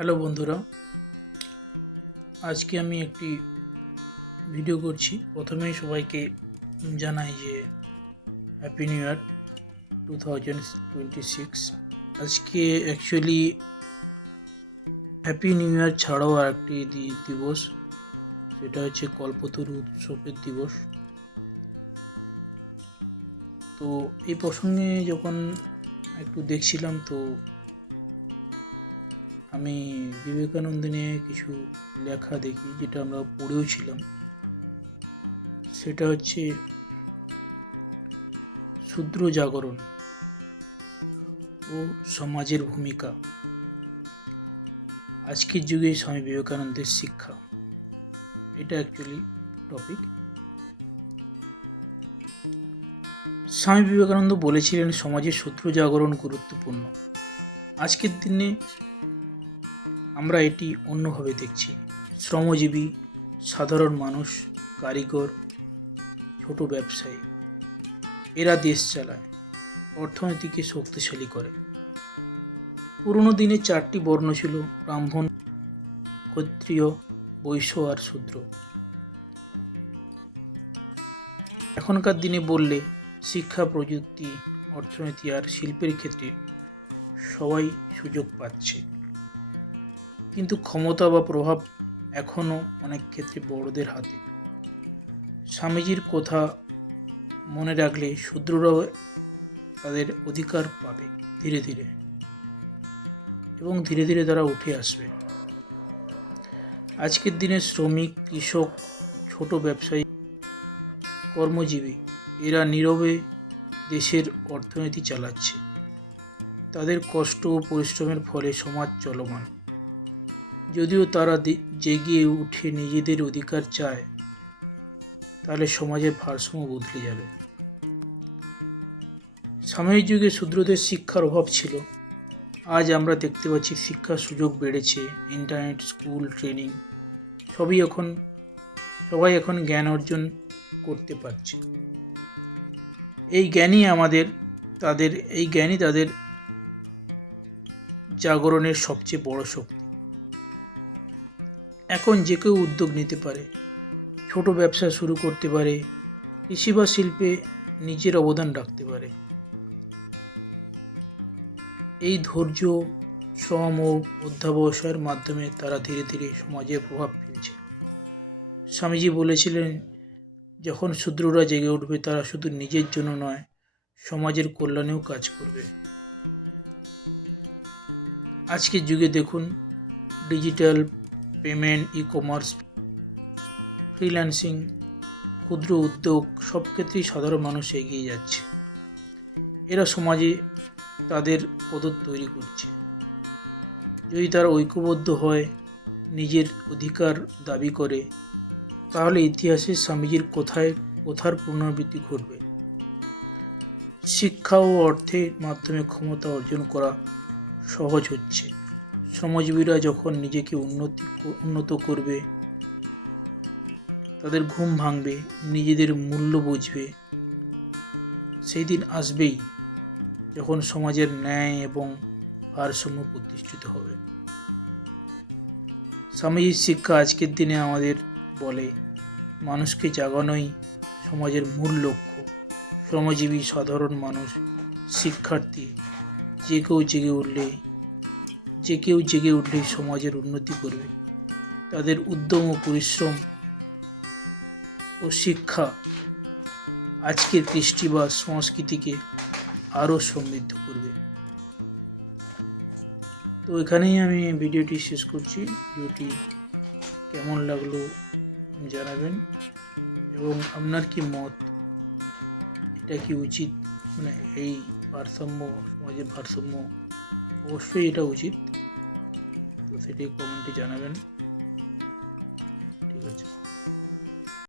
Hello বন্ধুরা, আজকে আমি একটি ভিডিও করছি। প্রথমেই সবাইকে জানাই যে হ্যাপি নিউ ইয়ার 2026। আজকে অ্যাকচুয়ালি হ্যাপি নিউ ইয়ার ছাড়াও আর একটি দিবস, সেটা হচ্ছে কল্পতরু উৎসবের দিবস। তো এই প্রসঙ্গে যখন একটু দেখছিলাম, তো আমি বিবেকানন্দ নিয়ে কিছু লেখা দেখি, যেটা আমরা পড়েও ছিলাম। সেটা হচ্ছে শূদ্র জাগরণ ও সমাজের ভূমিকা, আজকের যুগে স্বামী বিবেকানন্দের শিক্ষা। এটা অ্যাকচুয়ালি টপিক। স্বামী বিবেকানন্দ বলেছিলেন, সমাজে শূদ্র জাগরণ গুরুত্বপূর্ণ। আজকের দিনে আমরা এটি অন্যভাবে দেখছি। শ্রমজীবী, সাধারণ মানুষ, কারিগর, ছোট ব্যবসায়ী, এরা দেশ চালায়, অর্থনীতিকে শক্তিশালী করে। পুরনো দিনে 4টি বর্ণ ছিল: ব্রাহ্মণ, ক্ষত্রিয়, বৈশ্য আর শূদ্র। এখনকার দিনে বললে শিক্ষা, প্রযুক্তি, অর্থনীতি আর শিল্পের ক্ষেত্রে সবাই সুযোগ পাচ্ছে, কিন্তু ক্ষমতা বা প্রভাব এখনও অনেক ক্ষেত্রে বড়দের হাতে। স্বামীজির কথা মনে রাখলে শূদ্ররাও তাদের অধিকার পাবে ধীরে ধীরে, এবং ধীরে ধীরে তারা উঠে আসবে। আজকের দিনে শ্রমিক, কৃষক, ছোট ব্যবসায়ী, কর্মজীবী, এরা নীরবে দেশের অর্থনীতি চালাচ্ছে। তাদের কষ্ট ও পরিশ্রমের ফলে সমাজ চলমান। যদিও তারা জেগে উঠে নিজেদের অধিকার চায়, তাহলে সমাজের ভারসাম্য বদলে যাবে। স্বামীর যুগে শূদ্রদের শিক্ষার অভাব ছিল। আজ আমরা দেখতে পাচ্ছি শিক্ষার সুযোগ বেড়েছে। ইন্টারনেট, স্কুল, ট্রেনিং, সবাই এখন জ্ঞান অর্জন করতে পারছে। এই জ্ঞানই তাদের জাগরণের সবচেয়ে বড় শক্তি। এখন যে কেউ উদ্যোগ নিতে পারে, ছোট ব্যবসা শুরু করতে পারে, কৃষি বা শিল্পে নিজের অবদান রাখতে পারে। এই ধৈর্য, শ্রম ও অধ্যবসায়ের মাধ্যমে তারা ধীরে ধীরে সমাজে প্রভাব ফেলছে। স্বামীজি বলেছিলেন, যখন শূদ্ররা জেগে উঠবে, তারা শুধু নিজের জন্য নয়, সমাজের কল্যাণেও কাজ করবে। আজকের যুগে দেখুন, ডিজিটাল পেমেন্ট, ই-কমার্স, ফ্রিল্যান্সিং, ক্ষুদ্র উদ্যোগ, সব ক্ষেত্রেই সাধারণ মানুষ এগিয়ে যাচ্ছে। এরা সমাজে তাদের পদ তৈরি করছে। যদি তারা ঐক্যবদ্ধ হয়, নিজের অধিকার দাবি করে, তাহলে ইতিহাসে স্বামীজির কথার পুনরাবৃত্তি ঘটবে। শিক্ষা ও অর্থের মাধ্যমে ক্ষমতা অর্জন করা সহজ হচ্ছে। শ্রমজীবীরা যখন নিজেকে উন্নত করবে, তাদের ঘুম ভাঙবে, নিজেদের মূল্য বুঝবে, সেই দিন আসবেই যখন সমাজের ন্যায় এবং ভারসাম্য প্রতিষ্ঠিত হবে। স্বামীজির শিক্ষা আজকের দিনে আমাদের বলে, মানুষকে জাগানোই সমাজের মূল লক্ষ্য। শ্রমজীবী, সাধারণ মানুষ, শিক্ষার্থী, যে কেউ জেগে উঠলেই সমাজের উন্নতি করবে। তাদের উদ্যম ও পরিশ্রম ও শিক্ষা আজকের কৃষ্টি বা সংস্কৃতিকে আরও সমৃদ্ধ করবে। তো এখানেই আমি ভিডিওটি শেষ করছি। ভিডিওটি কেমন লাগলো জানাবেন, এবং আপনার কি মত, এটা কি উচিত, এই সমাজের ভারসাম্য অবশ্যই এটা উচিত, তো সেটি কমেন্টে জানাবেন। ঠিক আছে।